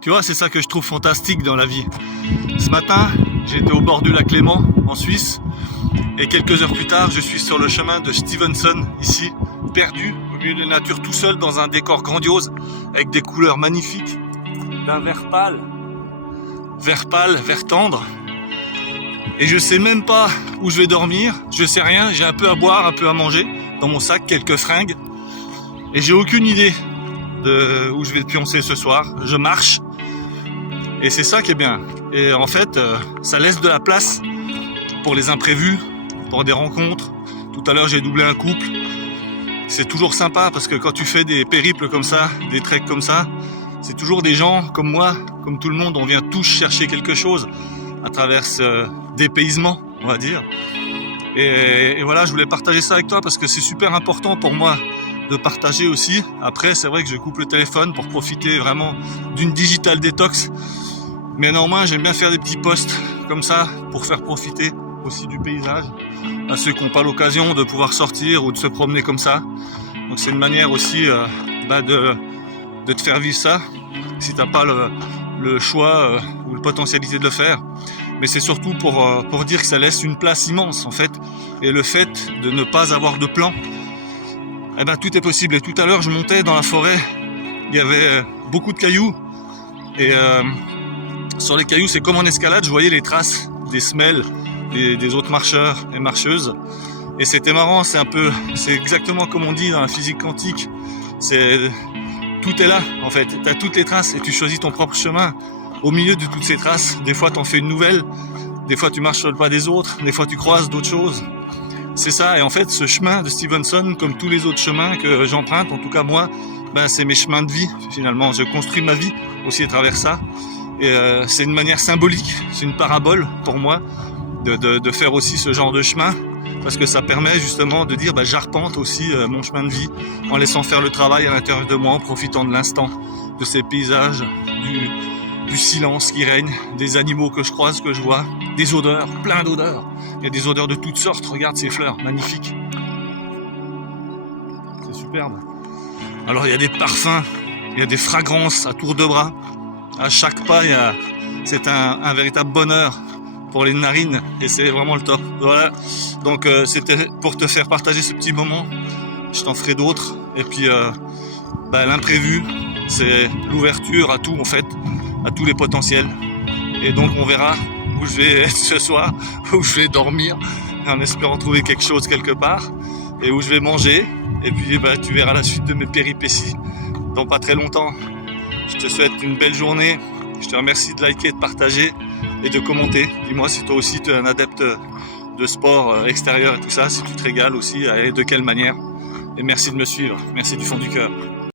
Tu vois, c'est ça que je trouve fantastique dans la vie. Ce matin, j'étais au bord du lac Léman, en Suisse, et quelques heures plus tard, je suis sur le chemin de Stevenson, ici, perdu au milieu de la nature, tout seul dans un décor grandiose, avec des couleurs magnifiques, d'un vert pâle, vert tendre. Et je sais même pas où je vais dormir, je sais rien, j'ai un peu à boire, un peu à manger, dans mon sac, quelques fringues, et j'ai aucune idée de où je vais pioncer ce soir. Je marche, et c'est ça qui est bien. Et en fait, ça laisse de la place pour les imprévus, pour des rencontres. Tout à l'heure, j'ai doublé un couple. C'est toujours sympa parce que quand tu fais des périples comme ça, des treks comme ça, c'est toujours des gens comme moi, comme tout le monde. On vient tous chercher quelque chose à travers ce dépaysement, on va dire. Et voilà, je voulais partager ça avec toi parce que c'est super important pour moi de partager aussi. Après, c'est vrai que je coupe le téléphone pour profiter vraiment d'une digital détox. Mais néanmoins, j'aime bien faire des petits posts comme ça pour faire profiter aussi du paysage à ceux qui n'ont pas l'occasion de pouvoir sortir ou de se promener comme ça. Donc c'est une manière aussi de te faire vivre ça si tu n'as pas le choix ou la potentialité de le faire. Mais c'est surtout pour dire que ça laisse une place immense en fait. Et le fait de ne pas avoir de plan, eh ben tout est possible. Et tout à l'heure je montais dans la forêt, il y avait beaucoup de cailloux et sur les cailloux c'est comme en escalade, je voyais les traces des semelles des autres marcheurs et marcheuses. Et c'était marrant, c'est exactement comme on dit dans la physique quantique. Tout est là en fait, tu as toutes les traces et tu choisis ton propre chemin. Au milieu de toutes ces traces, des fois tu en fais une nouvelle, des fois tu marches sur le pas des autres, des fois tu croises d'autres choses. C'est ça, et en fait ce chemin de Stevenson, comme tous les autres chemins que j'emprunte, en tout cas moi, c'est mes chemins de vie finalement. Je construis ma vie aussi à travers ça. Et c'est une manière symbolique, c'est une parabole pour moi de faire aussi ce genre de chemin, parce que ça permet justement de dire j'arpente aussi mon chemin de vie en laissant faire le travail à l'intérieur de moi, en profitant de l'instant, de ces paysages, du silence qui règne, des animaux que je croise, que je vois, des odeurs, plein d'odeurs. Il y a des odeurs de toutes sortes, regarde ces fleurs, magnifiques. C'est superbe. Alors il y a des parfums, il y a des fragrances à tour de bras. À chaque pas, c'est un véritable bonheur pour les narines et c'est vraiment le top. Voilà, donc c'était pour te faire partager ce petit moment. Je t'en ferai d'autres. Et puis l'imprévu, c'est l'ouverture à tout en fait, à tous les potentiels. Et donc on verra où je vais être ce soir, où je vais dormir, en espérant trouver quelque chose quelque part, et où je vais manger. Et puis tu verras la suite de mes péripéties dans pas très longtemps. Je te souhaite une belle journée. Je te remercie de liker, de partager et de commenter. Dis-moi si toi aussi tu es un adepte de sport extérieur et tout ça, si tu te régales aussi, et de quelle manière. Et merci de me suivre. Merci du fond du cœur.